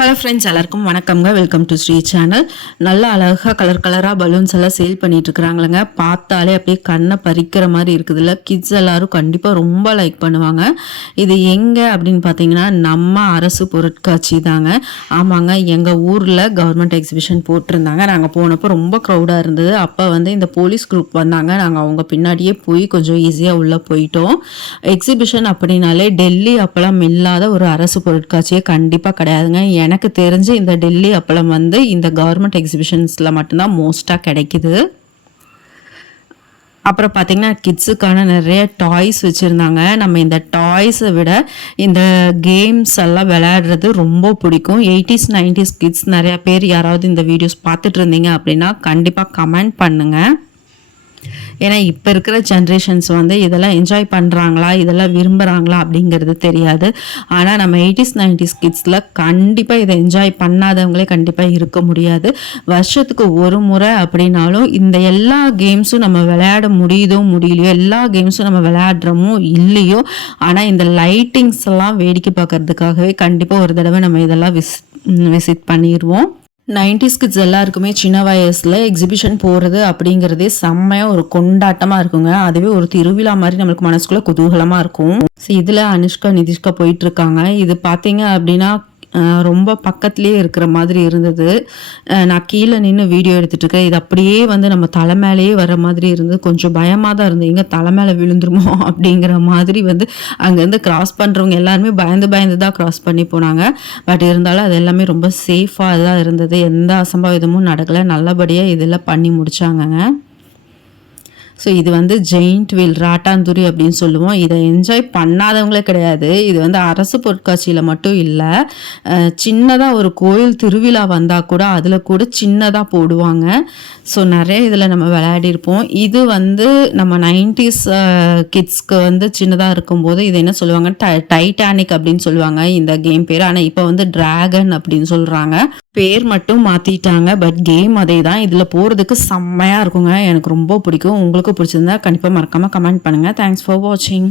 Hello friends எல்லாருக்கும் வணக்கம்ங்க. Welcome to Sri channel நல்ல அழகாக கலர் கலராக பலூன்ஸ் எல்லாம் சேல் பண்ணிட்டு இருக்கிறாங்களேங்க பார்த்தாலே அப்படியே கண்ணை பறிக்கிற மாதிரி இருக்குதுல்ல. கிட்ஸ் எல்லாரும் கண்டிப்பாக ரொம்ப லைக் பண்ணுவாங்க. இது எங்கே அப்படின்னு பார்த்தீங்கன்னா நம்ம அரசு பொருட்காட்சி தாங்க. ஆமாங்க எங்கள் ஊரில் கவர்மெண்ட் எக்ஸிபிஷன் போட்டிருந்தாங்க. நாங்கள் போனப்போ ரொம்ப க்ரௌடாக இருந்தது. அப்போ வந்து இந்த போலீஸ் குரூப் வந்தாங்க. நாங்கள் அவங்க பின்னாடியே போய் கொஞ்சம் ஈஸியாக உள்ளே போயிட்டோம். எக்ஸிபிஷன் அப்படின்னாலே டெல்லி அப்பளம் இல்லாத ஒரு அரசு பொருட்காட்சியே கண்டிப்பாக கிடையாதுங்க. எனக்கு தெரிஞ்சு இந்த டெல்லி அப்பளம் வந்து இந்த கவர்மெண்ட் எக்ஸிபிஷன்ஸில் மட்டும்தான் மோஸ்ட்டாக கிடைக்குது. அப்புறம் பார்த்தீங்கன்னா கிட்ஸுக்கான நிறைய டாய்ஸ் வச்சுருந்தாங்க. நம்ம இந்த டாய்ஸை விட இந்த கேம்ஸ் எல்லாம் விளையாடுறது ரொம்ப பிடிக்கும். எயிட்டிஸ் நைன்டிஸ் கிட்ஸ் நிறையா பேர் யாராவது இந்த வீடியோஸ் பார்த்துட்டு இருந்தீங்க அப்படின்னா கண்டிப்பாக கமெண்ட் பண்ணுங்கள் ஏன்னா இப்போ இருக்கிற ஜென்ரேஷன்ஸ் வந்து இதெல்லாம் என்ஜாய் பண்ணுறாங்களா இதெல்லாம் விரும்புகிறாங்களா அப்படிங்கிறது தெரியாது. ஆனால் நம்ம எயிட்டிஸ் நைன்டிஸ் கிட்ஸில் கண்டிப்பாக இதை என்ஜாய் பண்ணாதவங்களே கண்டிப்பாக இருக்க முடியாது. வருஷத்துக்கு ஒரு முறை அப்படின்னாலும் இந்த எல்லா கேம்ஸும் நம்ம விளையாட முடியுதோ முடியலையோ எல்லா கேம்ஸும் நம்ம விளையாடுறோமோ இல்லையோ ஆனால் இந்த லைட்டிங்ஸ் எல்லாம் வேடிக்கை பார்க்கறதுக்காகவே கண்டிப்பாக ஒரு தடவை நம்ம இதெல்லாம் விசிட் விசிட் பண்ணிடுவோம் நைன்டிஸ் கிட்ஸ் எல்லாருக்குமே சின்ன வயசில் எக்ஸிபிஷன் போகிறது அப்படிங்கிறதே செம்மையாக ஒரு கொண்டாட்டமாக இருக்குங்க. அதுவே ஒரு திருவிழா மாதிரி நம்மளுக்கு மனசுக்குள்ளே குதூகலமாக இருக்கும். ஸோ இதில் அனுஷ்கா நிதிஷ்கா போயிட்டுருக்காங்க இது பார்த்தீங்க அப்படின்னா ரொம்ப பக்கத்துலேயே இருக்கிற மாதிரி இருந்தது. நான் கீழே நின்று வீடியோ எடுத்துகிட்டு இருக்கேன். இது அப்படியே வந்து நம்ம தலை மேலேயே வர மாதிரி இருந்தது. கொஞ்சம் பயமாக தான் இருந்தது. எங்கே தலை மேலே விழுந்துருமோ அப்படிங்கிற மாதிரி வந்து அங்கேருந்து கிராஸ் பண்ணுறவங்க எல்லாருமே பயந்து பயந்து தான் கிராஸ் பண்ணி போனாங்க. பட் இருந்தாலும் அது எல்லாமே ரொம்ப சேஃபாக தான் இருந்தது. எந்த அசம்பாவிதமும் நடக்கலை. நல்லபடியாக இதெல்லாம் பண்ணி முடிச்சாங்கங்க. ஸோ இது வந்து ஜெயிண்ட் வீல் ராட்டாந்துரி அப்படின்னு சொல்லுவோம். இதை என்ஜாய் பண்ணாதவங்களே கிடையாது. இது வந்து அரசு பொருட்காட்சியில் மட்டும் இல்லை. சின்னதாக ஒரு கோயில் திருவிழா வந்தால் கூட அதில் கூட சின்னதாக போடுவாங்க. ஸோ நிறைய இதில் நம்ம விளையாடிருப்போம் இது வந்து நம்ம நைன்டிஸ் கிட்ஸ்க்கு வந்து சின்னதாக இருக்கும்போது இது என்ன சொல்லுவாங்க? டைட்டானிக் அப்படின்னு சொல்லுவாங்க. இந்த கேம் பேர். ஆனால் இப்போ வந்து ட்ராகன் அப்படின்னு சொல்கிறாங்க பேர் மட்டும் மாற்றிட்டாங்க பட் கேம் அதே தான் இதில் போகிறதுக்கு செம்மையாக இருக்குங்க. எனக்கு ரொம்ப பிடிக்கும். உங்களுக்கு பிடிச்சிருந்தா கண்டிப்பாக மறக்காமல் கமெண்ட் பண்ணுங்கள் தேங்க்ஸ் ஃபார் வாட்சிங்